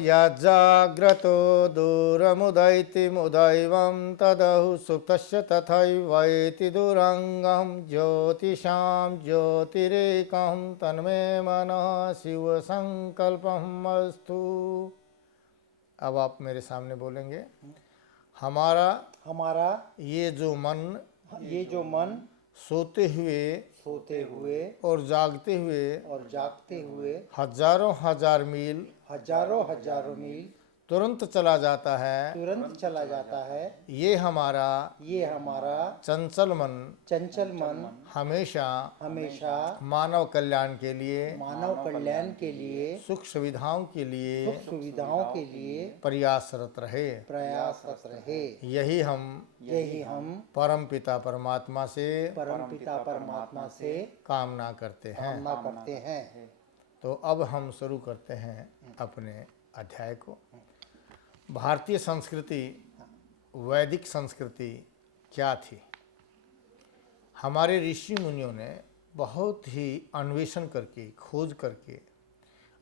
यज्जाग्रतो दूरमुदैतिमुदैवं तदहु सुप्तस्य तथैवैति दुरंगं ज्योतिषां ज्योतिरेकं तन्मे मनः शिव संकल्पम् अस्तु। अब आप मेरे सामने बोलेंगे, हमारा ये जो मन सोते हुए और जागते हुए हजारों हजार मील तुरंत चला जाता है, ये हमारा चंचल मन हमेशा मानव कल्याण के लिए सुख सुविधाओं के लिए प्रयासरत रहे। यही हम परमपिता परमात्मा से कामना करते हैं। तो अब हम शुरू करते हैं अपने अध्याय को। भारतीय संस्कृति, वैदिक संस्कृति क्या थी? हमारे ऋषि मुनियों ने बहुत ही अन्वेषण करके, खोज करके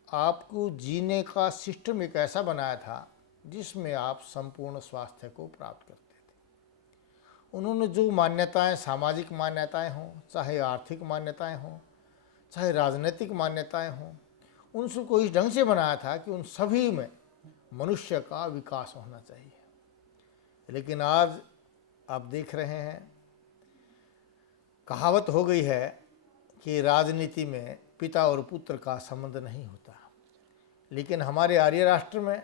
आपको जीने का सिस्टम एक ऐसा बनाया था जिसमें आप संपूर्ण स्वास्थ्य को प्राप्त करते थे। उन्होंने जो मान्यताएं, सामाजिक मान्यताएं हों, चाहे आर्थिक मान्यताएं हों, चाहे राजनीतिक मान्यताएं हों, उनको इस ढंग से बनाया था कि उन सभी में मनुष्य का विकास होना चाहिए। लेकिन आज आप देख रहे हैं, कहावत हो गई है कि राजनीति में पिता और पुत्र का संबंध नहीं होता। लेकिन हमारे आर्य राष्ट्र में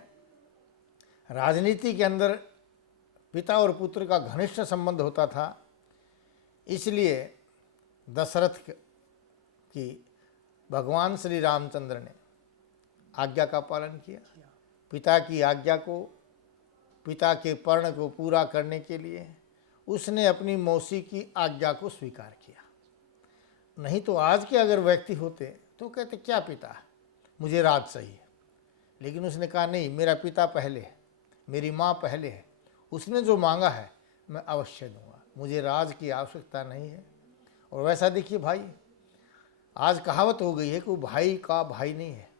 राजनीति के अंदर पिता और पुत्र का घनिष्ठ संबंध होता था। इसलिए दशरथ की भगवान श्री रामचंद्र ने आज्ञा का पालन किया। पिता की आज्ञा को, पिता के पर्ण को पूरा करने के लिए उसने अपनी मौसी की आज्ञा को स्वीकार किया। नहीं तो आज के अगर व्यक्ति होते तो कहते क्या पिता, मुझे राज चाहिए। लेकिन उसने कहा नहीं, मेरा पिता पहले है, मेरी माँ पहले है, उसने जो मांगा है मैं अवश्य दूंगा, मुझे राज की आवश्यकता नहीं है। और वैसा देखिए भाई, आज कहावत हो गई है कि वो भाई का भाई नहीं है।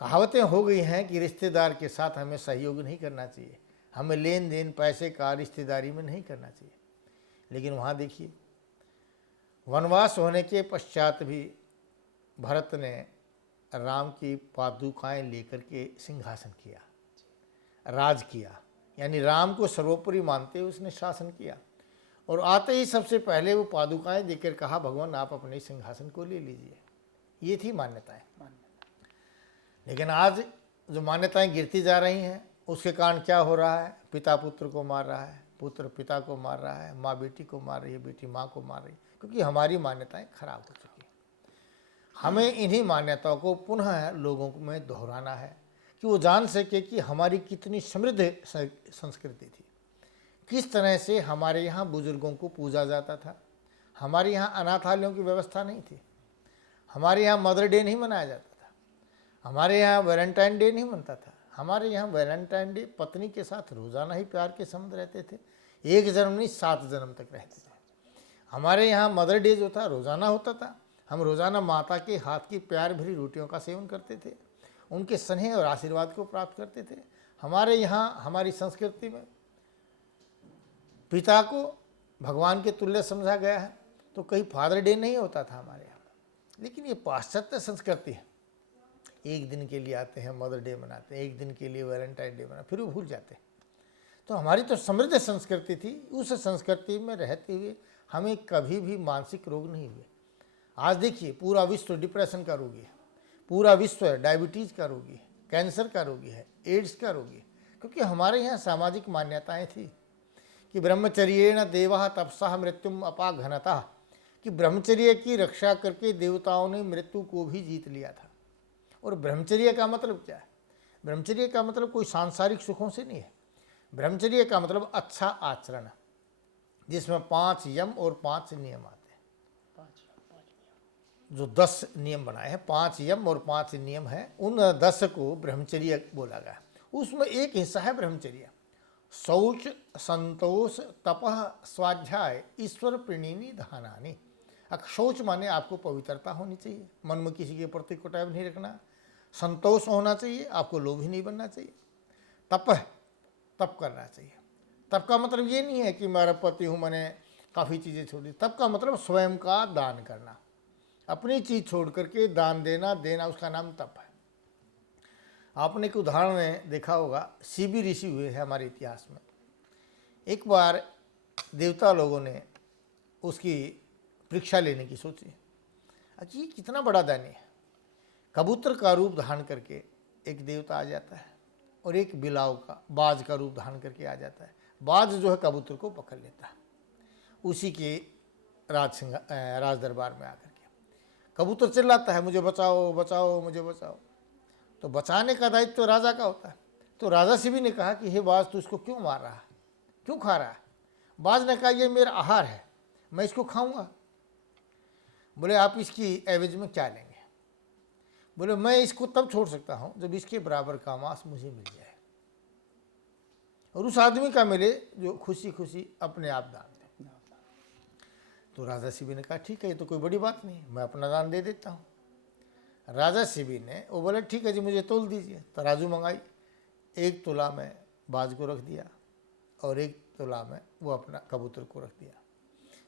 कहावतें हो गई हैं कि रिश्तेदार के साथ हमें सहयोग नहीं करना चाहिए, हमें लेन देन पैसे का रिश्तेदारी में नहीं करना चाहिए। लेकिन वहाँ देखिए, वनवास होने के पश्चात भी भरत ने राम की पादुकाएं लेकर के सिंहासन किया, राज किया। यानी राम को सर्वोपरि मानते हुए उसने शासन किया। और आते ही सबसे पहले वो पादुकाएं देकर कहा, भगवान आप अपने सिंहासन को ले लीजिए। ये थी मान्यताएं। लेकिन आज जो मान्यताएं गिरती जा रही हैं, उसके कारण क्या हो रहा है? पिता पुत्र को मार रहा है, पुत्र पिता को मार रहा है, माँ बेटी को मार रही है, बेटी माँ को मार रही है, क्योंकि हमारी मान्यताएं खराब हो चुकी हैं। हमें इन्हीं मान्यताओं को पुनः लोगों में दोहराना है कि वो जान सके कि हमारी कितनी समृद्ध संस्कृति थी, किस तरह से हमारे यहाँ बुजुर्गों को पूजा जाता था। हमारे यहाँ अनाथालयों की व्यवस्था नहीं थी, हमारे यहाँ मदर डे नहीं मनाया जाता था, हमारे यहाँ वैलेंटाइन डे नहीं मनता था। हमारे यहाँ वैलेंटाइन डे पत्नी के साथ रोज़ाना ही प्यार के संबंध रहते थे, एक जन्म नहीं 7 जन्म तक रहते थे। हमारे यहाँ मदर डे जो था रोज़ाना होता था, हम रोज़ाना माता के हाथ की प्यार भरी रोटियों का सेवन करते थे, उनके स्नेह और आशीर्वाद को प्राप्त करते थे। हमारे यहाँ, हमारी संस्कृति में पिता को भगवान के तुल्य समझा गया है। तो कहीं फादर डे नहीं होता था हमारे यहाँ। लेकिन ये पाश्चात्य संस्कृति है, एक दिन के लिए आते हैं मदर डे मनाते हैं, एक दिन के लिए वैलेंटाइन डे मनाते, फिर वो भूल जाते हैं। तो हमारी तो समृद्ध संस्कृति थी, उस संस्कृति में रहते हुए हमें कभी भी मानसिक रोग नहीं हुए। आज देखिए, पूरा विश्व डिप्रेशन का रोगी है, पूरा विश्व डायबिटीज़ का रोगी है, कैंसर का रोगी है, एड्स का रोगी है, क्योंकि हमारे यहाँ सामाजिक मान्यताएं थी कि ब्रह्मचर्येण देवः तपसः मृत्युम अपाघनतः, कि ब्रह्मचर्य की रक्षा करके देवताओं ने मृत्यु को भी जीत लिया था। और ब्रह्मचर्य का मतलब क्या है? ब्रह्मचर्य का मतलब कोई सांसारिक सुखों से नहीं है। ब्रह्मचर्य का मतलब अच्छा आचरण, जिसमें 5 यम और 5 नियम आते हैं। जो 10 नियम बनाए हैं, 5 यम और 5 नियम हैं, उन 10 को ब्रह्मचर्य बोला गया। उसमें एक हिस्सा है ब्रह्मचर्य। शौच, संतोष, तपः, स्वाध्याय, ईश्वर प्रणीनि दानानि। शौच माने आपको पवित्रता होनी चाहिए, मन में किसी के प्रति कुटैव नहीं रखना, संतोष होना चाहिए, आपको लोभी नहीं बनना चाहिए। तप है, तप करना चाहिए। तप का मतलब ये नहीं है कि मेरा पति हूँ, मैंने काफ़ी चीज़ें छोड़ दी। तप का मतलब स्वयं का दान करना, अपनी चीज़ छोड़ करके दान देना उसका नाम तप है। आपने एक उदाहरण में देखा होगा, सीबी ऋषि हुए हैं हमारे इतिहास में। एक बार देवता लोगों ने उसकी परीक्षा लेने की सोची कि ये कितना बड़ा दानी है। कबूतर का रूप धारण करके एक देवता आ जाता है और एक बिलाव का, बाज का रूप धारण करके आ जाता है। बाज जो है कबूतर को पकड़ लेता है उसी के राज दरबार में आकर के। कबूतर चिल्लाता है, मुझे बचाओ बचाओ मुझे बचाओ। तो बचाने का दायित्व तो राजा का होता है। तो राजा शिवी ने कहा कि हे बाज, तू इसको क्यों मार रहा है, क्यों खा रहा है? बाज ने कहा, ये मेरा आहार है, मैं इसको खाऊंगा। बोले, आप इसकी एवज में क्या लेंगे? बोले, मैं इसको तब छोड़ सकता हूं जब इसके बराबर का मांस मुझे मिल जाए और उस आदमी का मिले जो खुशी खुशी अपने आप दान दे। तो राजा शिवी ने कहा, ठीक है, ये तो कोई बड़ी बात नहीं, मैं अपना दान दे देता हूँ। राजा शिवी ने वो बोले, ठीक है जी, मुझे तोल दीजिए। तराजू मंगाई, 1 तोला में बाज को रख दिया और 1 तोला में वो अपना कबूतर को रख दिया।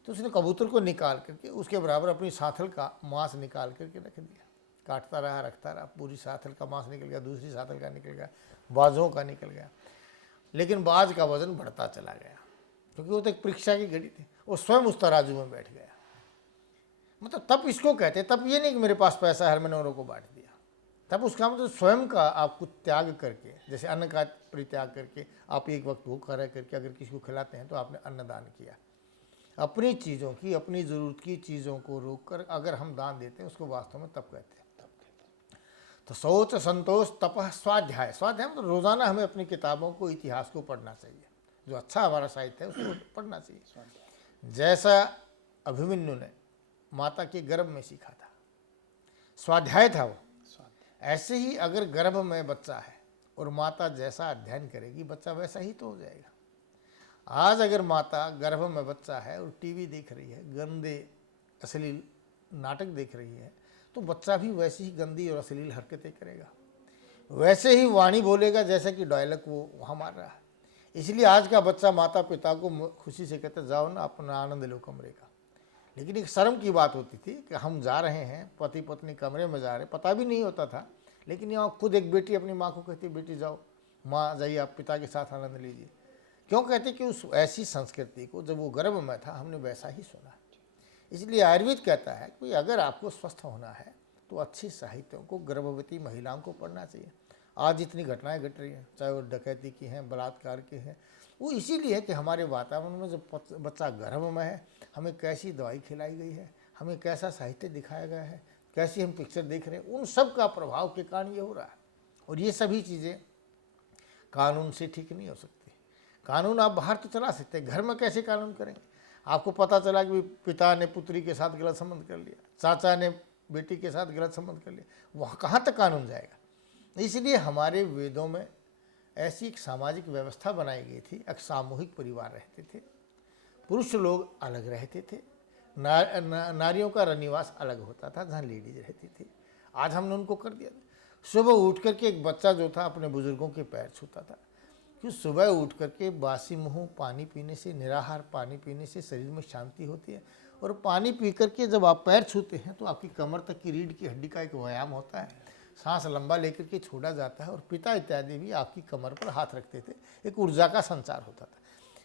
तो उसने कबूतर को निकाल करके उसके बराबर अपनी साथल का मांस निकाल करके रख दिया। काटता रहा, रखता रहा, पूरी साथल का मांस निकल गया, दूसरी साथल का निकल गया, बाजों का निकल गया। लेकिन बाज का वजन बढ़ता चला गया क्योंकि वो तो एक परीक्षा की घड़ी थी। वो स्वयं उस तराजू में बैठ गया। मतलब तब इसको कहते, तब ये नहीं कि मेरे पास पैसा है मैंने औरों को बांट दिया। तब उसका मतलब स्वयं का आपको त्याग करके, जैसे अन्न का परित्याग करके आप एक वक्त भूखा रह करके अगर किसी को खिलाते हैं तो आपने अन्नदान किया। अपनी चीज़ों की, अपनी ज़रूरत की चीज़ों को रोक कर अगर हम दान देते हैं उसको वास्तव में तप कहते हैं। तो शौच, संतोष, तपः, स्वाध्याय। स्वाध्याय मतलब रोज़ाना हमें अपनी किताबों को, इतिहास को पढ़ना चाहिए। जो अच्छा हमारा साहित्य है उसको पढ़ना चाहिए। जैसा अभिमन्यु ने माता के गर्भ में सीखा था, स्वाध्याय था वो, ऐसे ही अगर गर्भ में बच्चा है और माता जैसा अध्ययन करेगी बच्चा वैसा ही तो हो जाएगा। आज अगर माता गर्भ में बच्चा है और टीवी देख रही है, गंदे अश्लील नाटक देख रही है, तो बच्चा भी वैसी ही गंदी और अश्लील हरकतें करेगा, वैसे ही वाणी बोलेगा जैसे कि डायलॉग वो वहाँ मार रहा है। इसलिए आज का बच्चा माता पिता को खुशी से कहते, जाओ ना अपना आनंद लो कमरे का। लेकिन एक शर्म की बात होती थी कि हम जा रहे हैं, पति पत्नी कमरे में जा रहे, पता भी नहीं होता था। लेकिन यहाँ खुद एक बेटी अपनी माँ को कहती, बेटी जाओ, माँ जाइए आप पिता के साथ आनंद लीजिए। क्यों कहते? कि उस ऐसी संस्कृति को जब वो गर्भ में था हमने वैसा ही सुना। इसलिए आयुर्वेद कहता है कि अगर आपको स्वस्थ होना है तो अच्छी साहित्यों को गर्भवती महिलाओं को पढ़ना चाहिए। आज जितनी घटनाएं घट रही हैं, चाहे वो डकैती की हैं, बलात्कार की हैं, वो इसीलिए है कि हमारे वातावरण में जब बच्चा गर्भ में है हमें कैसी दवाई खिलाई गई है, हमें कैसा साहित्य दिखाया गया है, कैसी हम पिक्चर देख रहे हैं, उन सब का प्रभाव के कारण ये हो रहा है। और ये सभी चीज़ें कानून से ठीक नहीं हो सकती। कानून आप बाहर तो चला सकते हैं, घर में कैसे कानून करेंगे? आपको पता चला कि पिता ने पुत्री के साथ गलत संबंध कर लिया, चाचा ने बेटी के साथ गलत संबंध कर लिया, वहाँ कहाँ तक कानून जाएगा? इसलिए हमारे वेदों में ऐसी एक सामाजिक व्यवस्था बनाई गई थी। एक सामूहिक परिवार रहते थे, पुरुष लोग अलग रहते थे, नारियों का रनिवास अलग होता था जहाँ लेडीज रहती थी। आज हमने उनको कर दिया। सुबह उठ करके एक बच्चा जो था अपने बुजुर्गों के पैर छूता था, कि सुबह उठ करके बासी मुँह पानी पीने से, निराहार पानी पीने से शरीर में शांति होती है। और पानी पी करके जब आप पैर छूते हैं तो आपकी कमर तक की रीढ़ की हड्डी का एक व्यायाम होता है, सांस लंबा लेकर के छोड़ा जाता है और पिता इत्यादि भी आपकी कमर पर हाथ रखते थे, एक ऊर्जा का संचार होता था।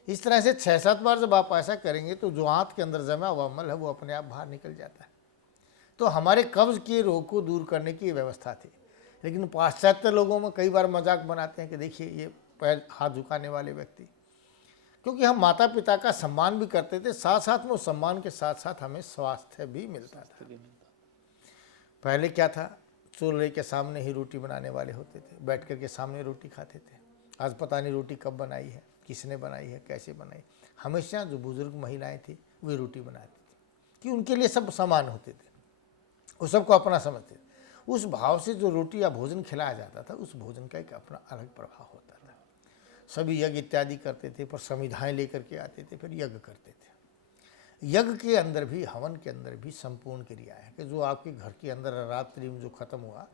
इस तरह से 6-7 बार जब आप ऐसा करेंगे तो जो हाथ के अंदर जमा हुआ मल है वो अपने आप बाहर निकल जाता है। तो हमारे कब्ज के रोग को दूर करने की व्यवस्था थी। लेकिन पाश्चात्य लोगों में कई बार मजाक बनाते हैं कि देखिए ये पैर हाथ झुकाने वाले व्यक्ति, क्योंकि हम माता पिता का सम्मान भी करते थे, साथ साथ में उस सम्मान के साथ साथ हमें स्वास्थ्य भी मिलता था। पहले क्या था, चूल्हे के सामने ही रोटी बनाने वाले होते थे, बैठ कर के सामने रोटी खाते थे। आज पता नहीं रोटी कब बनाई है, किसने बनाई है, कैसे बनाई। हमेशा जो बुजुर्ग महिलाएं थी वे रोटी बनाती थी कि उनके लिए सब समान होते थे, वो सबको अपना समझते थे। उस भाव से जो रोटी या भोजन खिलाया जाता था उस भोजन का एक अपना अलग प्रभाव होता था। सभी यज्ञ इत्यादि करते थे, पर समिधाएँ लेकर के आते थे, फिर यज्ञ करते थे। यज्ञ के अंदर भी, हवन के अंदर भी संपूर्ण क्रिया है कि जो आपके घर के अंदर रात्रि में जो खत्म हुआ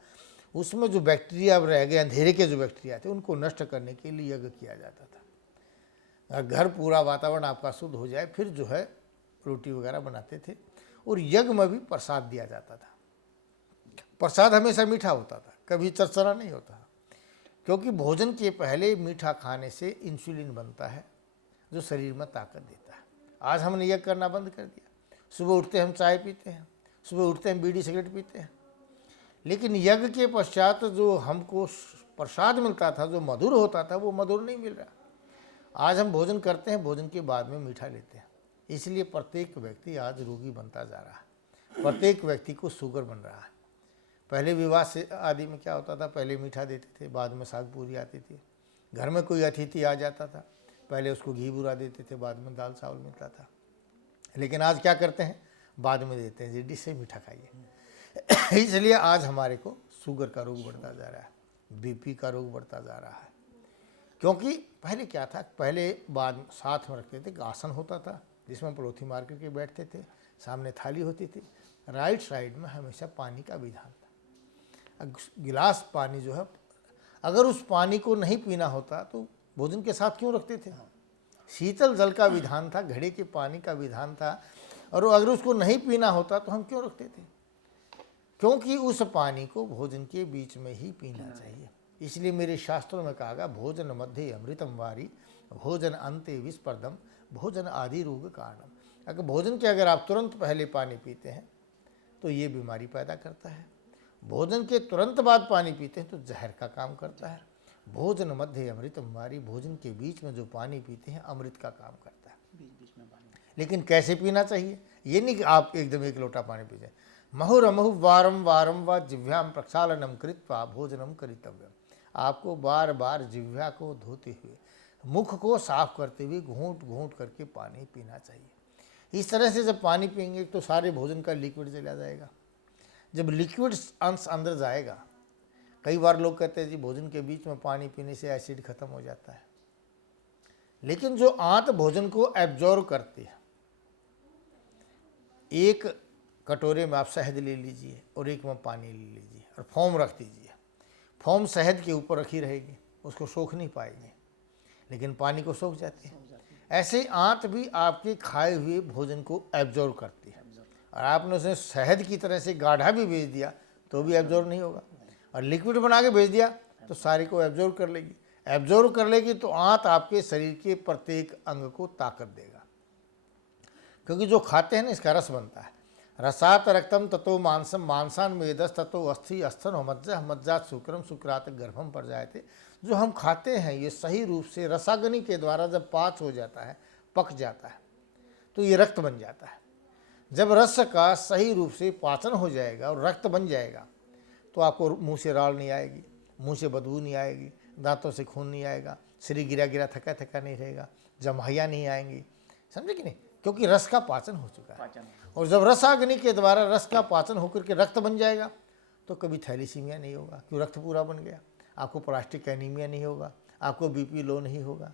उसमें जो बैक्टीरिया अब रह गए, अंधेरे के जो बैक्टीरिया थे, उनको नष्ट करने के लिए यज्ञ किया जाता था। घर पूरा वातावरण आपका शुद्ध हो जाए, फिर जो है रोटी वगैरह बनाते थे। और यज्ञ में भी प्रसाद दिया जाता था। प्रसाद हमेशा मीठा होता था, कभी चरचरा नहीं होता, क्योंकि भोजन के पहले मीठा खाने से इंसुलिन बनता है जो शरीर में ताकत देता है। आज हमने यज्ञ करना बंद कर दिया। सुबह उठते हम चाय पीते हैं, सुबह उठते हम बीड़ी सिगरेट पीते हैं, लेकिन यज्ञ के पश्चात जो हमको प्रसाद मिलता था, जो मधुर होता था, वो मधुर नहीं मिल रहा। आज हम भोजन करते हैं, भोजन के बाद में मीठा लेते हैं, इसलिए प्रत्येक व्यक्ति आज रोगी बनता जा रहा है। प्रत्येक व्यक्ति को शुगर बन रहा है। पहले विवाह से आदि में क्या होता था, पहले मीठा देते थे, बाद में साग पूरी आती थी। घर में कोई अतिथि आ जाता था, पहले उसको घी बुरा देते थे, बाद में दाल चावल मिलता था। लेकिन आज क्या करते हैं, बाद में देते हैं, डिश से मीठा खाइए। इसलिए आज हमारे को शुगर का रोग बढ़ता जा रहा है, बीपी का रोग बढ़ता जा रहा है। क्योंकि पहले क्या था, पहले बाद साथ में रखते थे, आसन होता था जिसमें पड़ोसी मार करके बैठते थे, सामने थाली होती थी, राइट साइड में हमेशा पानी का विधान था। गिलास पानी जो है, अगर उस पानी को नहीं पीना होता तो भोजन के साथ क्यों रखते थे। शीतल जल का विधान था, घड़े के पानी का विधान था, और अगर उसको नहीं पीना होता तो हम क्यों रखते थे, क्योंकि उस पानी को भोजन के बीच में ही पीना चाहिए। इसलिए मेरे शास्त्रों में कहा गया, भोजन मध्य अमृतम वारी, भोजन अंते विस्पर्धम, भोजन आदि रोग कारणम। अगर भोजन के अगर आप तुरंत पहले पानी पीते हैं तो ये बीमारी पैदा करता है। भोजन के तुरंत बाद पानी पीते हैं तो जहर का काम करता है। भोजन मध्य अमृतम वारी, भोजन के बीच में जो पानी पीते हैं अमृत का काम करता है। बीच में पानी, लेकिन कैसे पीना चाहिए, ये नहीं कि आप एकदम एक लोटा पानी पी जाए। महुरमहु वारम वारम व जिह्वाम प्रक्षालनम कृत्वा भोजनम करितव्यम। आपको बार बार जिह्वा को धोते हुए, मुख को साफ करते हुए घूंट घूंट करके पानी पीना चाहिए। इस तरह से जब पानी पिएंगे तो सारे भोजन का लिक्विड चला जाएगा। जब लिक्विड अंश अंदर जाएगा, कई बार लोग कहते हैं जी भोजन के बीच में पानी पीने से एसिड खत्म हो जाता है, लेकिन जो आंत भोजन को एब्जॉर्व करती है, एक कटोरे में आप शहद ले लीजिए और एक में पानी ले लीजिए और फोम रख दीजिए। फोम शहद के ऊपर रखी रहेगी, उसको सोख नहीं पाएगी, लेकिन पानी को सोख जाती है। ऐसे ही आंत भी आपके खाए हुए भोजन को एब्जॉर्व करती है, और आपने उसे शहद की तरह से गाढ़ा भी भेज दिया तो भी एब्जॉर्व नहीं होगा, और लिक्विड बना के भेज दिया तो सारी को एब्जॉर्व कर लेगी। एब्जॉर्व कर लेगी तो आंत आपके शरीर के प्रत्येक अंग को ताकत देगा, क्योंकि जो खाते हैं ना इसका रस बनता है। रसात रक्तम ततो मांसम, मांसान मेदस ततो अस्थि, अस्थन मज्जा, मज्जात शुक्रम, शुक्रात गर्भम पर जाए थे। जो हम खाते हैं ये सही रूप से रसाग्नि के द्वारा जब पाच हो जाता है, पक जाता है, तो ये रक्त बन जाता है। जब रस का सही रूप से पाचन हो जाएगा और रक्त बन जाएगा तो आपको मुंह से राल नहीं आएगी, मुंह से बदबू नहीं आएगी, दांतों से खून नहीं आएगा, शरीर गिरा गिरा थका थका नहीं रहेगा, जमाइयाँ नहीं आएंगी, समझे कि नहीं, क्योंकि रस का पाचन हो चुका है। और जब रसाग्नि के द्वारा रस का पाचन होकर के रक्त बन जाएगा तो कभी थैलीसीमिया नहीं होगा, क्यों रक्त पूरा बन गया। आपको प्लास्टिक एनीमिया नहीं होगा, आपको बीपी लो नहीं होगा,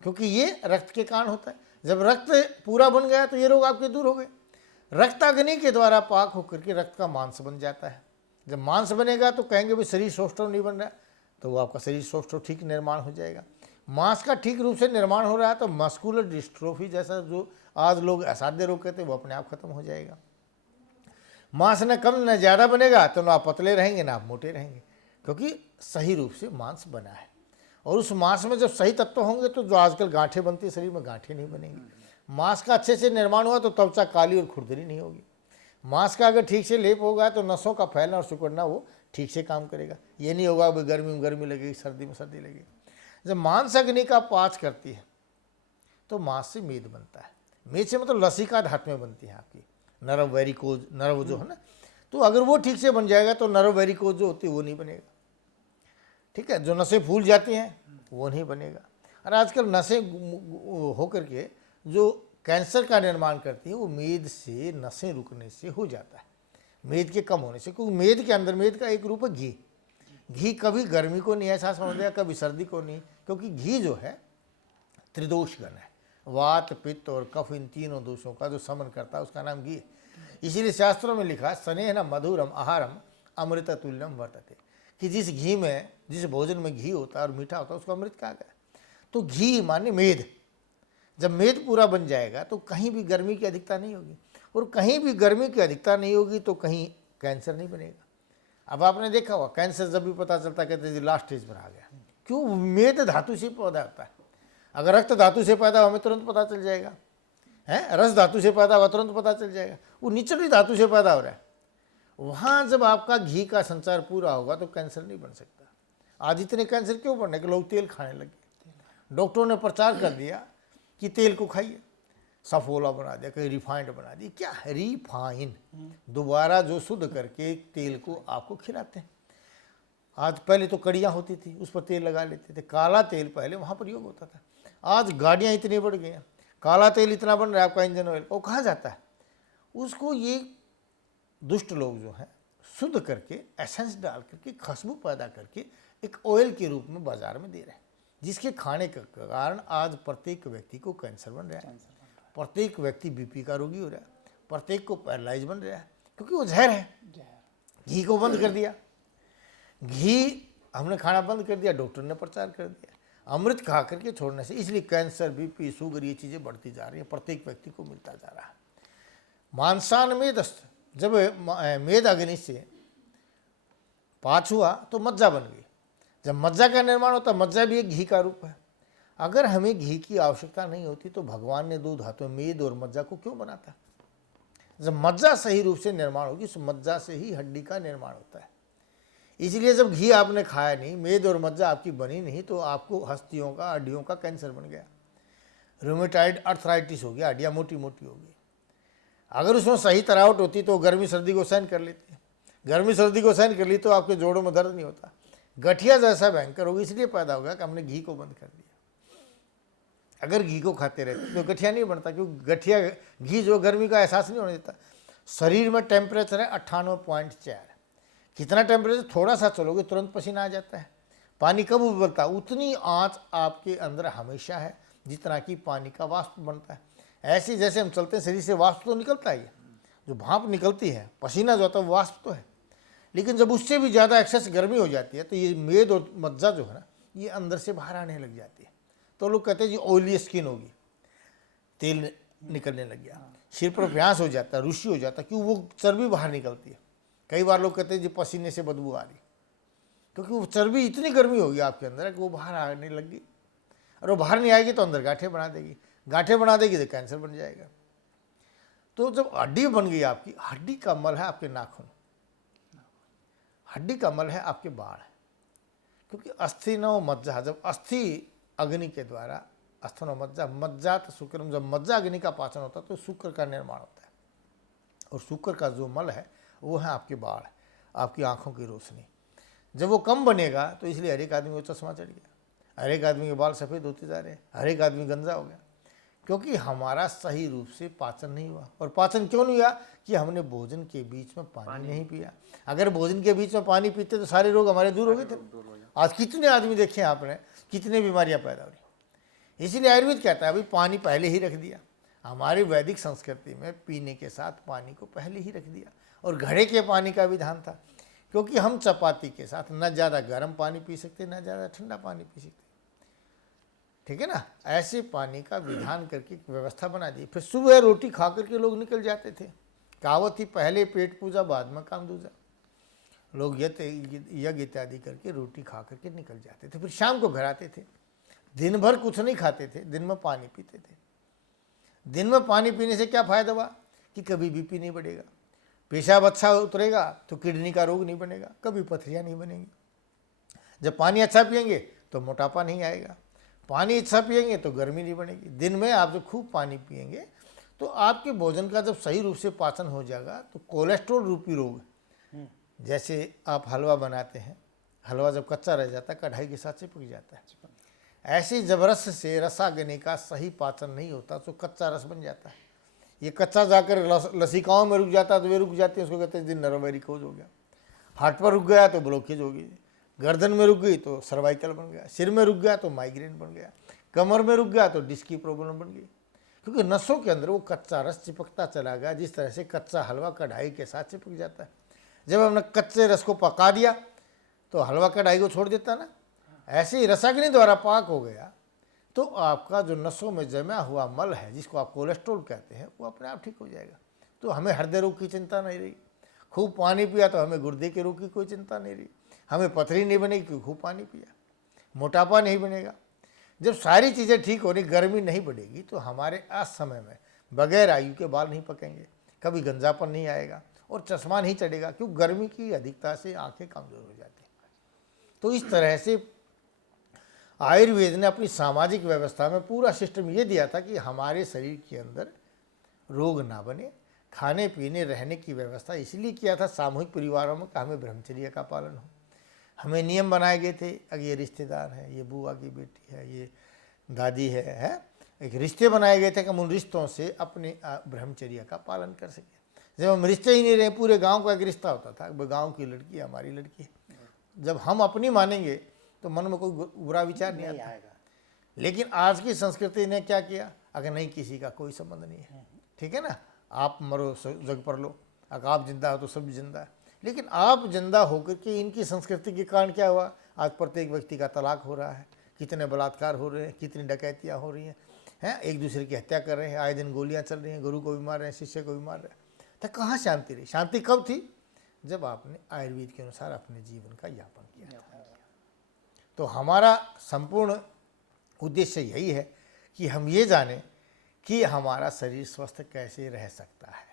क्योंकि ये रक्त के कारण होता है। जब रक्त पूरा बन गया तो ये रोग आपके दूर हो गए। रक्ताग्नि के द्वारा पाक होकर के रक्त का मांस बन जाता है। जब मांस बनेगा तो कहेंगे भाई शरीर सौष्ठव नहीं बन रहा, तो वो आपका शरीर सौष्ठव ठीक निर्माण हो जाएगा। मांस का ठीक रूप से निर्माण हो रहा है तो मस्कुलर डिस्ट्रोफी जैसा जो आज लोग असाध्य रोग कहते हैं वो अपने आप खत्म हो जाएगा। मांस न कम न ज़्यादा बनेगा तो ना आप पतले रहेंगे ना आप मोटे रहेंगे, क्योंकि सही रूप से मांस बना है। और उस मांस में जब सही तत्व होंगे तो जो आजकल गांठें बनती है शरीर में, गांठें नहीं बनेंगी। मांस का अच्छे से निर्माण हुआ तो त्वचा काली और खुरदरी नहीं होगी। मांस का अगर ठीक से लेप होगा तो नसों का फैलना और सिकुड़ना वो ठीक से काम करेगा। ये नहीं होगा भाई गर्मी में गर्मी लगेगी, सर्दी में सर्दी लगेगी। जब मांस अग्नि का पाच करती है तो मांस से मेद बनता है। मेद से मतलब लसिका धात में बनती है आपकी नर्व वेरिकोज, नर्व जो है ना, तो अगर वो ठीक से बन जाएगा तो नर्व वेरिकोज जो होती है वो नहीं बनेगा। ठीक है, जो नसें फूल जाती हैं वो नहीं बनेगा। और आजकल नसें होकर के जो कैंसर का निर्माण करती है वो मेद से, नसें रुकने से हो जाता है, मेद के कम होने से। क्योंकि मेद के अंदर, मेद का एक रूप है घी। घी कभी गर्मी को नहीं एहसास होने देगा, कभी सर्दी को नहीं, क्योंकि घी जो है त्रिदोष गण है। वात, पित्त और कफ, इन तीनों दोषों का जो समन करता है उसका नाम घी है। इसीलिए शास्त्रों में लिखा है स्नेह न मधुरम आहारम अमृत तुल्यम वर्तते। कि जिस भोजन में घी होता है और मीठा होता है उसको अमृत कहा गया। तो घी माने मेद, जब मेद पूरा बन जाएगा तो कहीं भी गर्मी की अधिकता नहीं होगी, और कहीं भी गर्मी की अधिकता नहीं होगी तो कहीं कैंसर नहीं बनेगा। अब आपने देखा होगा कैंसर जब भी पता चलता कहते हैं लास्ट स्टेज पर आ गया, क्यों? मेद धातु से पैदा होता है। अगर रक्त धातु से पैदा हुआ हमें तुरंत पता चल जाएगा, है रस धातु से पैदा हुआ तुरंत पता चल जाएगा, वो निचली धातु से पैदा हो रहा है। वहाँ जब आपका घी का संचार पूरा होगा तो कैंसर नहीं बन सकता। आज इतने कैंसर क्यों बढ़ने कि लोग तेल खाने लगे। डॉक्टरों ने प्रचार कर दिया कि तेल को खाइए, सफोला बना दिया, कहीं रिफाइंड बना दिया। क्या है रिफाइन? दोबारा जो शुद्ध करके तेल को आपको खिलाते हैं। आज पहले तो कड़ियाँ होती थी उस पर तेल लगा लेते थे, काला तेल पहले वहाँ प्रयोग होता था। आज गाड़ियाँ इतनी बढ़ गई हैं, काला तेल इतना बन रहा है आपका इंजन ऑयल, वो कहाँ जाता है? उसको ये दुष्ट लोग जो हैं शुद्ध करके एसेंस डाल करके खुशबू पैदा करके एक ऑयल के रूप में बाजार में दे रहे हैं, जिसके खाने के कारण आज प्रत्येक व्यक्ति को कैंसर बन रहा है, प्रत्येक व्यक्ति बीपी का रोगी हो रहा है, प्रत्येक को पैरालाइज बन रहा है, क्योंकि वो जहर है। घी को बंद कर दिया, घी हमने खाना बंद कर दिया, डॉक्टर ने प्रचार कर दिया अमृत खा करके छोड़ने से, इसलिए कैंसर बीपी शुगर ये चीज़ें बढ़ती जा रही हैं, प्रत्येक व्यक्ति को मिलता जा रहा है। मांसान मेदस्त, जब मेद अग्नि से पाच हुआ तो मज्जा बन गई। जब मज्जा का निर्माण होता, मज्जा भी एक घी का रूप है। अगर हमें घी की आवश्यकता नहीं होती तो भगवान ने दो धातु मेद और मज्जा को क्यों बनाता? जब मज्जा सही रूप से निर्माण होगी तो मज्जा से ही हड्डी का निर्माण होता है। इसलिए जब घी आपने खाया नहीं, मेद और मज्जा आपकी बनी नहीं, तो आपको हस्तियों का हड्डियों का कैंसर बन गया, रूमेटाइड अर्थराइटिस हो गया, हड्डियाँ मोटी मोटी हो गई। अगर उसमें सही तरावट होती तो गर्मी सर्दी को सहन कर लेते, गर्मी सर्दी को सहन कर ली तो आपके जोड़ों में दर्द नहीं होता। गठिया जैसा भयंकर होगा, इसलिए पैदा होगा कि हमने घी को बंद कर दिया। अगर घी को खाते रहते तो गठिया नहीं बनता, क्योंकि गठिया घी जो गर्मी का एहसास नहीं होने देता। शरीर में टेम्परेचर है 98.4, कितना टेम्परेचर? थोड़ा सा चलोगे तुरंत पसीना आ जाता है। पानी कब उबलता? उतनी आँच आपके अंदर हमेशा है जितना कि पानी का वाष्प बनता है। ऐसे जैसे हम चलते हैं शरीर से वाष्प तो निकलता है, जो भाप निकलती है, पसीना जो होता है वो वाष्प तो है, लेकिन जब उससे भी ज़्यादा एक्सेस गर्मी हो जाती है तो ये मेद और मज्जा जो है ना, ये अंदर से बाहर आने लग जाती है। तो लोग कहते हैं जी ऑयली स्किन होगी, तेल निकलने लग गया, सिर पर प्यास हो जाता है, रुसी हो जाता है, क्यों? वो चर्बी बाहर निकलती है। कई बार लोग कहते हैं जी पसीने से बदबू आ रही, क्योंकि वो चर्बी इतनी गर्मी होगी आपके अंदर कि वो बाहर आने लगी, और वो बाहर नहीं आएगी तो अंदर गांठें बना देगी, गांठें बना देगी तो कैंसर बन जाएगा। तो जब हड्डी बन गई आपकी, हड्डी का मल है आपके नाखून, हड्डी का मल है आपके बाल, क्योंकि अस्थि न मज्जा, जब अस्थि अग्नि के द्वारा अस्थनो मज्जा, मज्जा तो शुक्र, जब मज्जा अग्नि का पाचन होता है तो शुक्र का निर्माण होता है, और शुक्र का जो मल है वो है आपके बाल, आपकी आंखों की रोशनी। जब वो कम बनेगा तो इसलिए हर एक आदमी को चश्मा चढ़ गया, हर एक आदमी के बाल सफ़ेद होते जा रहे हैं, हर एक आदमी गंजा हो गया, क्योंकि हमारा सही रूप से पाचन नहीं हुआ। और पाचन क्यों नहीं हुआ? कि हमने भोजन के बीच में पानी नहीं पिया। अगर भोजन के बीच में पानी पीते तो सारे रोग हमारे दूर हो गए थे। आज कितने आदमी देखे आपने, कितने बीमारियां पैदा हो रही। इसीलिए आयुर्वेद कहता है अभी पानी पहले ही रख दिया। हमारी वैदिक संस्कृति में पीने के साथ पानी को पहले ही रख दिया, और घड़े के पानी का विधान था, क्योंकि हम चपाती के साथ न ज़्यादा गर्म पानी पी सकते, न ज़्यादा ठंडा पानी पी सकते, ठीक है ना। ऐसे पानी का विधान करके व्यवस्था बना दी। फिर सुबह रोटी खा करके लोग निकल जाते थे। कहावत थी पहले पेट पूजा बाद में काम दूजा। लोग यज्ञ इत्यादि करके रोटी खा करके निकल जाते थे, फिर शाम को घर आते थे। दिन भर कुछ नहीं खाते थे, दिन में पानी पीते थे। दिन में पानी पीने से क्या फ़ायदा हुआ कि कभी बीपी नहीं बढ़ेगा, पेशाब अच्छा उतरेगा तो किडनी का रोग नहीं बनेगा, कभी पथरियाँ नहीं बनेंगी। जब पानी अच्छा पिएंगे तो मोटापा नहीं आएगा, पानी अच्छा पिएंगे तो गर्मी नहीं बनेगी। दिन में आप जब खूब पानी पिएंगे तो आपके भोजन का जब सही रूप से पाचन हो जाएगा तो कोलेस्ट्रॉल रूपी रोग, जैसे आप हलवा बनाते हैं, हलवा जब कच्चा रह जाता है कढ़ाई के साथ चिपक जाता है, ऐसे जब रस से रसाग्नि का सही पाचन नहीं होता तो कच्चा रस बन जाता है। ये कच्चा जाकर लसिकाओं में रुक जाता है तो वे रुक जाती है, उसको कहते हैं दिन नर्वरिकोज हो गया। हार्ट पर रुक गया तो ब्लॉकेज हो गई, गर्दन में रुक गई तो सर्वाइकल बन गया, सिर में रुक गया तो माइग्रेन बन गया, कमर में रुक गया तो डिस्क की प्रॉब्लम बन गई, क्योंकि नसों के अंदर वो कच्चा रस चिपकता चला गया। जिस तरह से कच्चा हलवा कढ़ाई के साथ चिपक जाता है, जब हमने कच्चे रस को पका दिया तो हलवा कढ़ाई को छोड़ देता ना। ऐसे ही रसाग्नि द्वारा पाक हो गया तो आपका जो नसों में जमा हुआ मल है, जिसको आप कोलेस्ट्रॉल कहते हैं, वो अपने आप ठीक हो जाएगा। तो हमें हृदय रोग की चिंता नहीं रही। खूब पानी पिया तो हमें गुर्दे के रोग की कोई चिंता नहीं रही। हमें पथरी नहीं बनेगी क्योंकि खूब पानी पिया। मोटापा नहीं बनेगा। जब सारी चीज़ें ठीक हो रही, गर्मी नहीं बढ़ेगी, तो हमारे असमय में बगैर आयु के बाल नहीं पकेंगे, कभी गंजापन नहीं आएगा और चश्मा नहीं चढ़ेगा, क्योंकि गर्मी की अधिकता से आंखें कमज़ोर हो जाती हैं। तो इस तरह से आयुर्वेद ने अपनी सामाजिक व्यवस्था में पूरा सिस्टम ये दिया था कि हमारे शरीर के अंदर रोग ना बने। खाने पीने रहने की व्यवस्था इसलिए किया था सामूहिक परिवारों में कि हमें ब्रह्मचर्य का पालन हो। हमें नियम बनाए गए थे, अगर ये रिश्तेदार है, ये बुआ की बेटी है, ये दादी है, एक रिश्ते बनाए गए थे कि हम उन रिश्तों से अपने ब्रह्मचर्य का पालन कर सकें। जब हम रिश्ते ही नहीं रहे, पूरे गांव का एक रिश्ता होता था, गांव की लड़की है, हमारी लड़की है। जब हम अपनी मानेंगे तो मन में कोई बुरा विचार नहीं आएगा। लेकिन आज की संस्कृति ने क्या किया, अगर नहीं किसी का कोई संबंध नहीं है, ठीक है ना, आप मरो जग पर लो, अगर आप जिंदा हो तो सब जिंदा है। लेकिन आप जिंदा होकर के इनकी संस्कृति के कारण क्या हुआ, आज प्रत्येक व्यक्ति का तलाक हो रहा है, कितने बलात्कार हो रहे हैं, कितनी डकैतियाँ हो रही हैं, एक दूसरे की हत्या कर रहे हैं, आए दिन गोलियाँ चल रही हैं, गुरु को भी मार रहे हैं, शिष्य को भी मार रहे हैं। तो कहाँ शांति रही? शांति कब थी? जब आपने आयुर्वेद के अनुसार अपने जीवन का यापन किया था। तो हमारा संपूर्ण उद्देश्य यही है कि हम ये जानें कि हमारा शरीर स्वस्थ कैसे रह सकता है।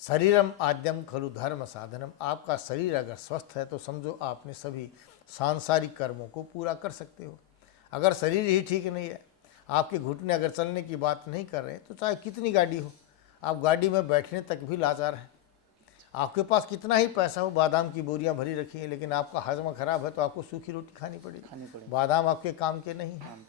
शरीरम आद्यम खलु धर्म साधनम। आपका शरीर अगर स्वस्थ है तो समझो आपने सभी सांसारिक कर्मों को पूरा कर सकते हो। अगर शरीर ही ठीक नहीं है, आपके घुटने अगर चलने की बात नहीं कर रहे, तो चाहे कितनी गाड़ी हो, आप गाड़ी में बैठने तक भी लाचार हैं। आपके पास कितना ही पैसा हो, बादाम की बोरियां भरी रखी हैं, लेकिन आपका हजम खराब है तो आपको सूखी रोटी खानी पड़ेगी। बादाम आपके काम के नहीं हैं।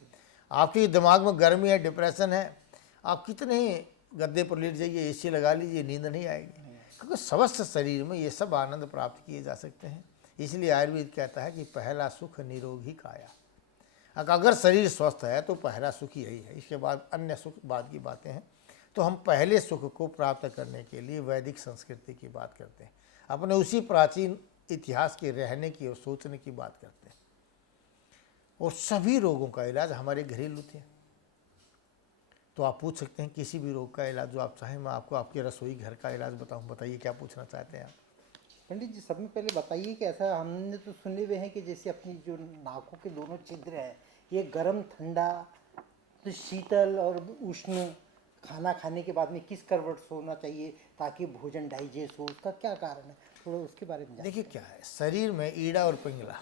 आपके दिमाग में गर्मी है, डिप्रेशन है, आप कितने ही गद्दे पर लेट जाइए, एसी लगा लीजिए, नींद नहीं आएगी, क्योंकि स्वस्थ शरीर में ये सब आनंद प्राप्त किए जा सकते हैं। इसलिए आयुर्वेद कहता है कि पहला सुख निरोगी काया। अगर शरीर स्वस्थ है तो पहला सुख यही है, इसके बाद अन्य सुख बाद की बातें हैं। तो हम पहले सुख को प्राप्त करने के लिए वैदिक संस्कृति की बात करते हैं, अपने उसी प्राचीन इतिहास के रहने की और सोचने की बात करते हैं। और सभी रोगों का इलाज हमारे घरेलू थे। तो आप पूछ सकते हैं किसी भी रोग का इलाज जो आप चाहें, मैं आपको आपके रसोई घर का इलाज बताऊं। बताइए क्या पूछना चाहते हैं आप? पंडित जी, सबसे पहले बताइए कि ऐसा हमने तो सुने हुए हैं कि जैसे अपनी जो नाकों के दोनों छिद्र हैं, ये गर्म ठंडा तो शीतल और उष्ण खाना खाने के बाद में किस करवट सोना चाहिए ताकि भोजन डाइजेस्ट हो, उसका क्या कारण है, थोड़ा उसके बारे में देखिए क्या है, शरीर में ईड़ा और पिंगला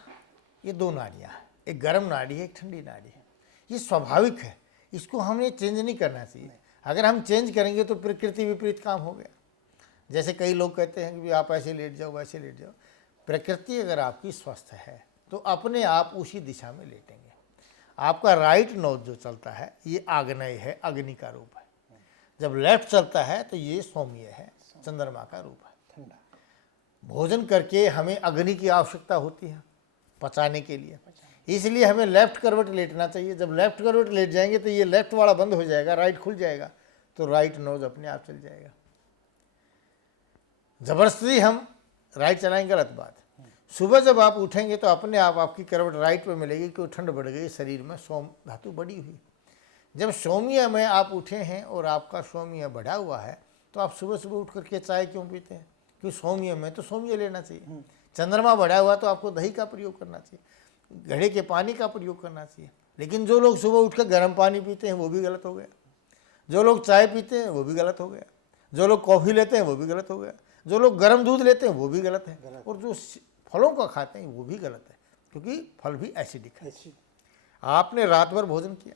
ये दो नाड़ियाँ हैं, एक गर्म नाड़ी है, एक ठंडी नाड़ी है। ये स्वाभाविक है, इसको हमें चेंज नहीं करना चाहिए। अगर हम चेंज करेंगे तो प्रकृति विपरीत काम हो गया। जैसे कई लोग कहते हैं कि आप ऐसे लेट जाओ, वैसे लेट जाओ। प्रकृति अगर आपकी स्वस्थ है तो अपने आप उसी दिशा में लेटेंगे। आपका राइट नोज जो चलता है ये आग्नेय है, अग्नि का रूप है। जब लेफ्ट चलता है तो ये सौम्य है, चंद्रमा का रूप है, ठंडा। भोजन करके हमें अग्नि की आवश्यकता होती है पचाने के लिए, इसलिए हमें लेफ्ट करवट लेटना चाहिए। जब लेफ्ट करवट लेट जाएंगे तो ये लेफ्ट वाला बंद हो जाएगा, राइट खुल जाएगा, तो राइट नोज अपने आप चल जाएगा। जबरदस्ती हम राइट चलाएंगे, गलत बात। सुबह जब आप उठेंगे तो अपने आप आपकी करवट राइट पे मिलेगी, क्योंकि ठंड बढ़ गई, शरीर में सोम धातु बढ़ी हुई। जब सौम्य में आप उठे हैं और आपका सौम्य बढ़ा हुआ है तो आप सुबह सुबह उठ करके चाय क्यों पीते हैं? क्योंकि सौम्य में तो सौम्य लेना चाहिए। चंद्रमा बढ़ा हुआ तो आपको दही का प्रयोग करना चाहिए, घड़े के पानी का प्रयोग करना चाहिए। लेकिन जो लोग सुबह उठकर गर्म पानी पीते हैं वो भी गलत हो गया, जो लोग चाय पीते हैं वो भी गलत हो गया, जो लोग कॉफ़ी लेते हैं वो भी गलत हो गया, जो लोग गर्म दूध लेते हैं वो भी गलत है, और जो फलों का खाते हैं वो भी गलत है, क्योंकि फल भी एसिडिक है। आपने रात भर भोजन किया,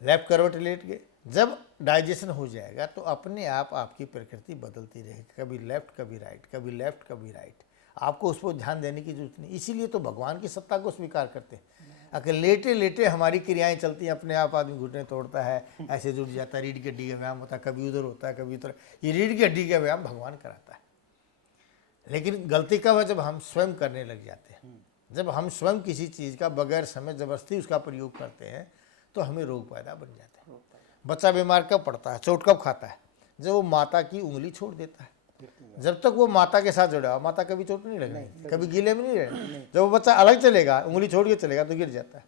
लेफ्ट करवट लेट गए, जब डाइजेशन हो जाएगा तो अपने आप आपकी प्रकृति बदलती रहेगी, कभी लेफ्ट कभी राइट, कभी लेफ्ट कभी राइट। आपको उस पर ध्यान देने की जरूरत नहीं। इसीलिए तो भगवान की सत्ता को स्वीकार करते हैं। अगर लेटे लेटे हमारी क्रियाएं चलती हैं, अपने आप आदमी घुटने तोड़ता है, ऐसे जुड़ जाता है, रीढ़ की हड्डी का व्यायाम होता है, कभी उधर होता है कभी उधर। ये रीढ़ की हड्डी का व्यायाम भगवान कराता है। लेकिन गलती कब है? जब हम स्वयं करने लग जाते हैं। जब हम स्वयं किसी चीज़ का बगैर समय जबरदस्ती उसका प्रयोग करते हैं तो हमें रोग पैदा बन जाते हैं। बच्चा बीमार कब पड़ता है, चोट कब खाता है? जब वो माता की उंगली छोड़ देता है। जब तक वो माता के साथ जुड़ा, माता कभी चोट नहीं लगेगी, कभी गीले में नहीं रहे। जब वो बच्चा अलग चलेगा, उंगली छोड़ के चलेगा तो गिर जाता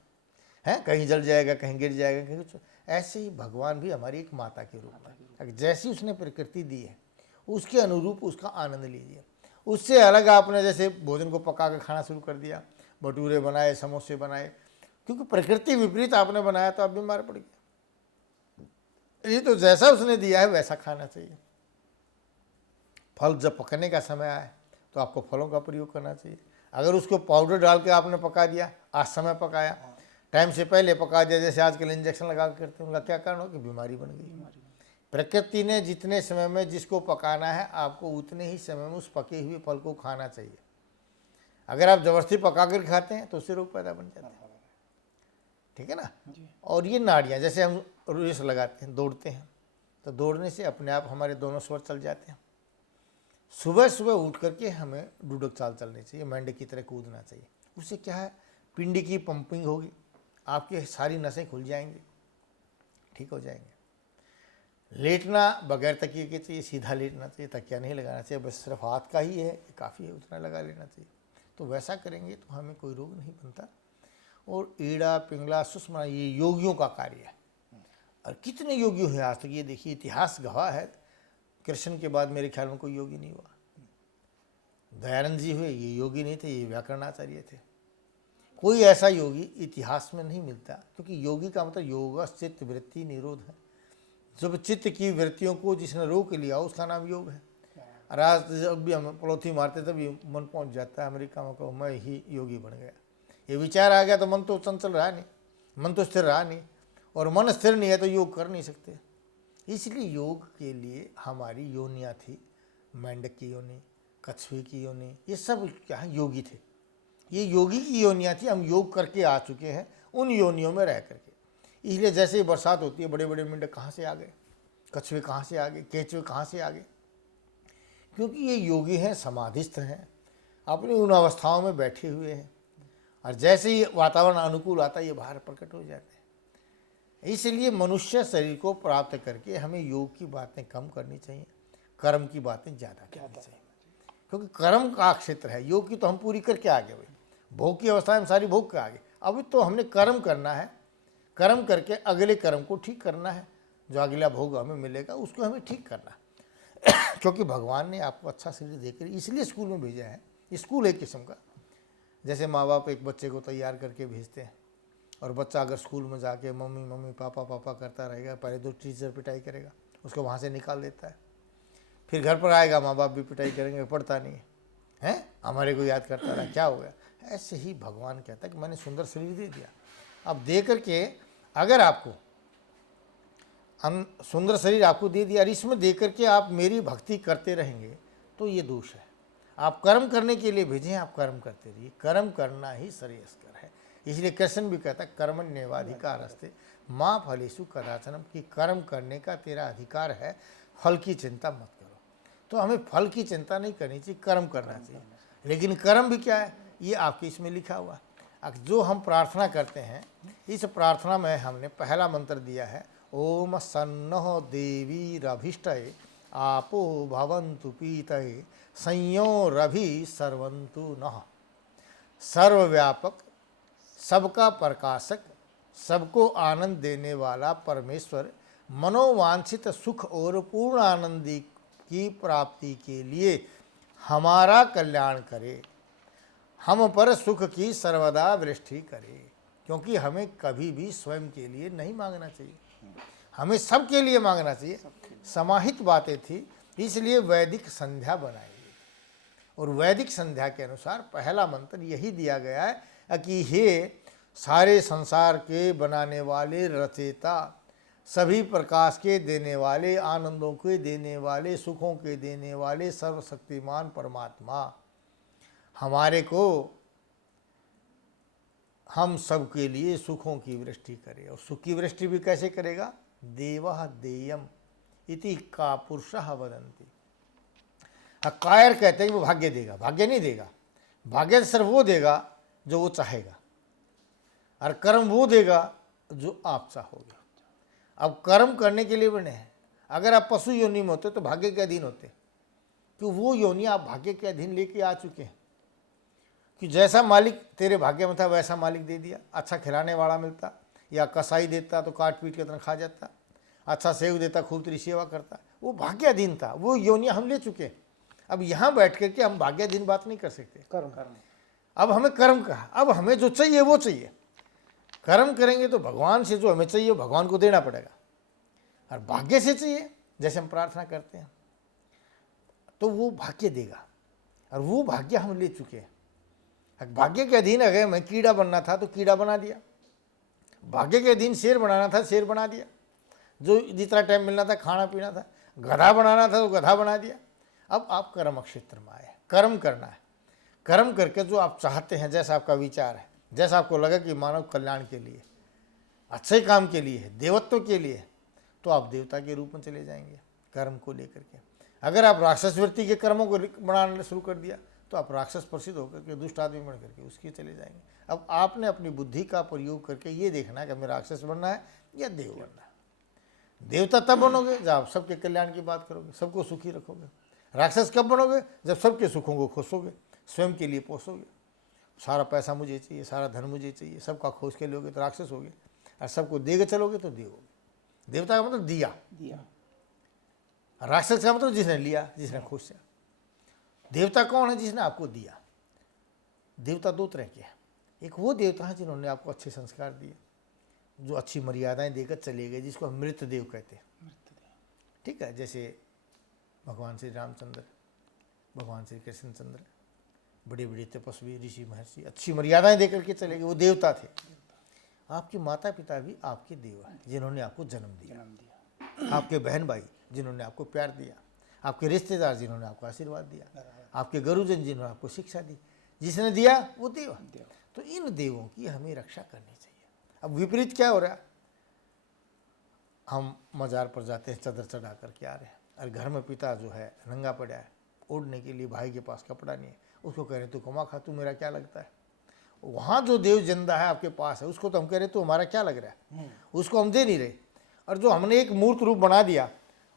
है, कहीं जल जाएगा, कहीं गिर जाएगा, कहीं कुछ। ऐसे ही भगवान भी हमारी एक माता के रूप में, जैसी उसने प्रकृति दी है उसके अनुरूप उसका आनंद लीजिए। उससे अलग आपने जैसे भोजन को पका के खाना शुरू कर दिया, भटूरे बनाए, समोसे बनाए, क्योंकि प्रकृति विपरीत आपने बनाया तो आप बीमार पड़ गए। ये तो जैसा उसने दिया है वैसा खाना चाहिए। फल जब पकने का समय आए तो आपको फलों का प्रयोग करना चाहिए। अगर उसको पाउडर डाल के आपने पका दिया, आज समय पकाया, टाइम से पहले पका दिया, जैसे आजकल इंजेक्शन लगा के करते हैं, उनका क्या कारण हो कि बीमारी बन गई। प्रकृति ने जितने समय में जिसको पकाना है आपको उतने ही समय में उस पके हुए फल को खाना चाहिए। अगर आप जबरदस्ती पका कर खाते हैं तो उससे रोग पैदा बन जाते हैं, ठीक है ना। और ये नाड़ियाँ, जैसे हम रेस लगाते हैं, दौड़ते हैं, तो दौड़ने से अपने आप हमारे दोनों स्वर चल जाते हैं। सुबह सुबह उठ करके हमें डुडक चाल चलनी चाहिए, मेंढक की तरह कूदना चाहिए। उससे क्या है, पिंडी की पंपिंग होगी, आपकी सारी नसें खुल जाएंगी, ठीक हो जाएंगे। लेटना बगैर तकिए के चाहिए, सीधा लेटना चाहिए, तकिया नहीं लगाना चाहिए, बस सिर्फ हाथ का ही है काफ़ी है, उतना लगा लेना चाहिए। तो वैसा करेंगे तो हमें कोई रोग नहीं बनता। और ईड़ा पिंगला सुषमा ये योगियों का कार्य है। और कितने योगी हुए आज तक, ये देखिए इतिहास गवाह है, कृष्ण के बाद मेरे ख्याल में कोई योगी नहीं हुआ। दयानंद जी हुए, ये योगी नहीं थे, ये व्याकरणाचार्य थे। कोई ऐसा योगी इतिहास में नहीं मिलता, क्योंकि योगी का मतलब योग चित्त वृत्ति निरोध है। जब चित्त की वृत्तियों को जिसने रोक लिया उसका नाम योग है। और आज जब भी हम पड़ोसी मारते तब ये मन पहुंच जाता है अमेरिका में, को मैं ही योगी बन गया। ये विचार आ गया तो मन तो चंचल रहा नहीं, मन तो स्थिर रहा नहीं, और मन स्थिर नहीं है तो योग कर नहीं सकते। इसलिए योग के लिए हमारी योनियाँ थी, मेंढक की योनि, कछुए की योनि, ये सब क्या है, योगी थे। ये योगी की योनियाँ थी, हम योग करके आ चुके हैं उन योनियों में रह करके। इसलिए जैसे ही बरसात होती है, बड़े बड़े मेंढक कहाँ से आ गए, कछुए कहाँ से आ गए, केंचुए कहाँ से आ गए, क्योंकि ये योगी हैं, समाधिस्थ हैं, अपनी उन अवस्थाओं में बैठे हुए हैं। और जैसे ही वातावरण अनुकूल आता है ये बाहर प्रकट हो जाते हैं। इसलिए मनुष्य शरीर को प्राप्त करके हमें योग की बातें कम करनी चाहिए, कर्म की बातें ज़्यादा करनी चाहिए, क्योंकि कर्म का क्षेत्र है। योग की तो हम पूरी करके आगे भाई, भोग की अवस्था में सारी भोग के आगे, अभी तो हमने कर्म करना है, कर्म करके अगले कर्म को ठीक करना है। जो अगला भोग हमें मिलेगा उसको हमें ठीक करना है। क्योंकि भगवान ने आपको अच्छा शरीर देकर इसलिए स्कूल में भेजा है। स्कूल एक किस्म का, जैसे माँ बाप एक बच्चे को तैयार करके भेजते हैं, और बच्चा अगर स्कूल में जाके मम्मी मम्मी पापा पापा करता रहेगा, पहले तो टीचर पिटाई करेगा, उसको वहाँ से निकाल देता है, फिर घर पर आएगा माँ बाप भी पिटाई करेंगे, पढ़ता नहीं है, हमारे को याद करता रहा, क्या हो गया। ऐसे ही भगवान कहता है कि मैंने सुंदर शरीर दे दिया, अब दे करके अगर आपको सुंदर शरीर आपको दे दिया और इसमें दे करके आप मेरी भक्ति करते रहेंगे तो ये दोष है। आप कर्म करने के लिए भेजे हैं, आप कर्म करते रहिए, कर्म करना ही श्रेयस्कर है। इसलिए कृष्ण भी कहता है कर्मण्येवाधिकार अस्ते माँ फलेषु कदाचनम, कि कर्म करने का तेरा अधिकार है, फल की चिंता मत करो। तो हमें फल की चिंता नहीं करनी चाहिए, कर्म करना चाहिए। लेकिन कर्म भी क्या है, ये आपके इसमें लिखा हुआ है। जो हम प्रार्थना करते हैं, इस प्रार्थना में हमने पहला मंत्र दिया है, ओम सन्नो देवीरभीष्टये आपो भवन्तु पीतये संयोरभि सर्वन्तु नः। सर्वव्यापक, सबका प्रकाशक, सबको आनंद देने वाला परमेश्वर मनोवांछित सुख और पूर्ण आनंदी की प्राप्ति के लिए हमारा कल्याण करे, हम पर सुख की सर्वदा वृष्टि करे। क्योंकि हमें कभी भी स्वयं के लिए नहीं मांगना चाहिए, हमें सबके लिए मांगना चाहिए। समाहित बातें थी, इसलिए वैदिक संध्या बनाई, और वैदिक संध्या के अनुसार पहला मंत्र यही दिया गया है कि हे सारे संसार के बनाने वाले रचेता, सभी प्रकाश के देने वाले, आनंदों के देने वाले, सुखों के देने वाले सर्वशक्तिमान परमात्मा, हमारे को हम सब के लिए सुखों की वृष्टि करे। और सुख की वृष्टि भी कैसे करेगा, देवः देयम इति का पुरुषः वदन्ति। कायर कहते हैं कि वो भाग्य देगा, भाग्य नहीं देगा, भाग्य सिर्फ वो देगा जो वो चाहेगा, और कर्म वो देगा जो आप चाहोगे। अब कर्म करने के लिए बने हैं। अगर आप पशु योनि में होते तो भाग्य के अधीन होते, कि वो योनियाँ आप भाग्य के अधीन लेके आ चुके हैं, कि जैसा मालिक तेरे भाग्य में था वैसा मालिक दे दिया। अच्छा खिलाने वाला मिलता, या कसाई देता तो काट पीट के तरह खा जाता, अच्छा सेव देता, खूब तेरी सेवा करता, वो भाग्याधीन था। वो योनियाँ हम ले चुके हैं। अब यहाँ बैठ करके हम भाग्याधीन बात नहीं कर सकते। कर्म अब हमें कर्म कहा, अब हमें जो चाहिए वो चाहिए। कर्म करेंगे तो भगवान से जो हमें चाहिए भगवान को देना पड़ेगा, और भाग्य से चाहिए जैसे हम प्रार्थना करते हैं तो वो भाग्य देगा, और वो भाग्य हम ले चुके हैं। भाग्य के अधीन अगर मैं कीड़ा बनना था तो कीड़ा बना दिया, भाग्य के अधीन शेर बनाना था शेर बना दिया, जो जितना टाइम मिलना था खाना पीना था, गधा बनाना था तो गधा बना दिया। अब आप कर्म क्षेत्र में आए, कर्म करना है। कर्म करके जो आप चाहते हैं, जैसा आपका विचार है, जैसा आपको लगा कि मानव कल्याण के लिए, अच्छे काम के लिए है, देवत्व के लिए है, तो आप देवता के रूप में चले जाएंगे कर्म को लेकर के। अगर आप राक्षस वृत्ति के कर्मों को बनाना शुरू कर दिया तो आप राक्षस प्रसिद्ध होकर के दुष्ट आदमी बन करके उसके चले जाएंगे। अब आपने अपनी बुद्धि का प्रयोग करके ये देखना है कि हमें राक्षस बनना है या देव बनना है। देवता तब बनोगे जब आप सबके कल्याण की बात करोगे, सबको सुखी रखोगे। राक्षस कब बनोगे? जब सबके सुखों को खोसोगे, स्वयं के लिए पोसोगे। सारा पैसा मुझे चाहिए, सारा धन मुझे चाहिए, सबका खोज के लोगे तो राक्षस होगे, और सबको देके चलोगे तो देव होगे। देवता का मतलब दिया, राक्षस का मतलब जिसने लिया, जिसने खोजा। देवता कौन है? जिसने आपको दिया। देवता दो तरह के हैं। एक वो देवता है जिन्होंने आपको अच्छे संस्कार दिए, जो अच्छी मर्यादाएं देकर चले गए, जिसको हम मृत देव कहते हैं। ठीक है, जैसे भगवान श्री रामचंद्र, भगवान श्री कृष्णचंद्र, बड़े बड़े तपस्वी ऋषि महर्षि अच्छी मर्यादाएं देकर के चले गए, वो देवता थे। आपके माता पिता भी आपके देव हैं, जिन्होंने आपको जन्म दिया। आपके बहन भाई जिन्होंने आपको प्यार दिया, आपके रिश्तेदार जिन्होंने आपको आशीर्वाद दिया, आपके गुरुजन जिन्होंने आपको शिक्षा दी, जिसने दिया वो देव। तो इन देवों की हमें रक्षा करनी चाहिए। अब विपरीत क्या हो रहा है? हम मजार पर जाते हैं, चादर चढ़ा करके आ रहे हैं, और घर में पिता जो है नंगा पड़ा है, ओढ़ने के लिए भाई के पास कपड़ा नहीं है, उसको कह रहे तू कमा खा, तू मेरा क्या लगता है। वहाँ जो देव जिंदा है आपके पास है, उसको तो हम कह रहे तू हमारा क्या लग रहा है, उसको हम दे नहीं रहे। और जो हमने एक मूर्त रूप बना दिया,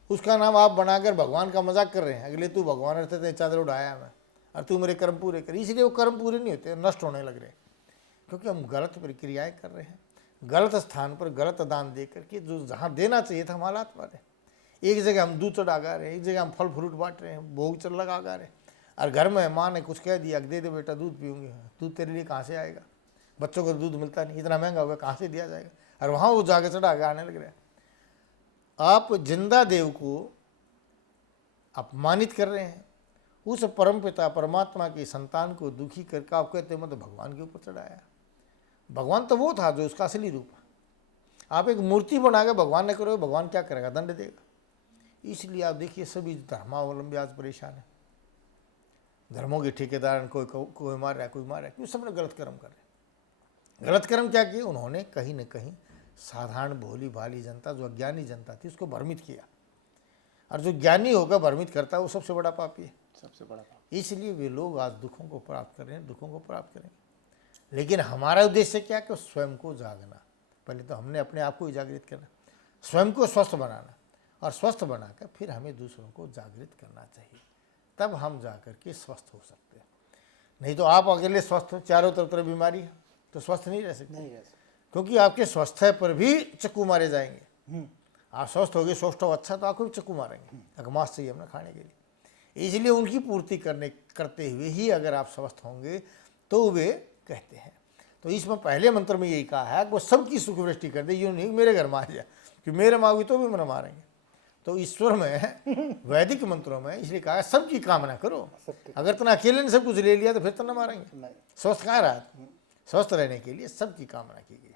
उसका नाम आप बनाकर भगवान का मजाक कर रहे हैं। अगले तू भगवान रहते थे, चादर उड़ाया मैं, और तू मेरे कर्म पूरे कर। इसलिए वो कर्म पूरे नहीं होते, नष्ट होने लग रहे, क्योंकि हम गलत प्रक्रियाएं कर रहे हैं, गलत स्थान पर गलत दान दे करके। जो जहाँ देना चाहिए था हम हालात पा रहे। एक जगह हम दूध चढ़ा गा रहे हैं, एक जगह हम फल फ्रूट बांट रहे हैं, भोग चल लगा गा रहे हैं, और घर में माँ ने कुछ कह दिया, दे दे बेटा दूध पीऊँगी। दूध तेरे लिए कहाँ से आएगा? बच्चों को दूध मिलता नहीं, इतना महंगा होगा, कहाँ से दिया जाएगा? और वहाँ वो जाके चढ़ा के आने लग रहे हैं। आप जिंदा देव को अपमानित कर रहे हैं। उस परमपिता परमात्मा की संतान को दुखी करके आप कहते मतलब भगवान के ऊपर चढ़ाया। भगवान तो वो था जो उसका असली रूप है। आप एक मूर्ति बना के भगवान ने करोगे, भगवान क्या करेगा? दंड देगा। इसलिए आप देखिए सभी धर्मावलंबी आज परेशान है। धर्मों के ठेकेदार कोई मार रहा है, कोई मार रहा है, क्यों? सबने गलत कर्म कर रहे हैं। गलत कर्म क्या किए? उन्होंने कहीं न कहीं साधारण भोली भाली जनता, जो अज्ञानी जनता थी, उसको भ्रमित किया। और जो ज्ञानी होकर भ्रमित करता है वो सबसे बड़ा पापी है, सबसे बड़ा पापी। इसलिए वे लोग आज दुखों को प्राप्त कर रहे हैं, दुखों को प्राप्त करेंगे। लेकिन हमारा उद्देश्य क्या है? कि स्वयं को जागना। पहले तो हमने अपने आप को ही जागृत करना, स्वयं को स्वस्थ बनाना, और स्वस्थ बनाकर फिर हमें दूसरों को जागृत करना चाहिए। तब हम जाकर के स्वस्थ हो सकते हैं। नहीं तो आप अकेले स्वस्थ हो, चारों तरफ बीमारी है, तो स्वस्थ नहीं रह सकते। क्योंकि आपके स्वस्थ पर भी चक्कू मारे जाएंगे। आप स्वस्थ होगे, स्वस्थ हो अच्छा, तो आपको भी चक्कू मारेंगे, अगर मांस चाहिए हमें खाने के लिए। इसलिए उनकी पूर्ति करते हुए ही अगर आप स्वस्थ होंगे तो वे कहते हैं। तो इसमें पहले मंत्र में यही कहा है कि वो सबकी सुख वृष्टि कर दे, यूँ नहीं मेरे घर में आ जाए, कि मेरे मांगी तो भी मैंने मारेंगे। तो ईश्वर में वैदिक मंत्रों में इसलिए कहा है सबकी कामना करो। अगर तुमने अकेले ने सब कुछ ले लिया तो फिर तो न मारेंगे। स्वस्थ कहाँ रहा? स्वस्थ रहने के लिए सबकी कामना की गई।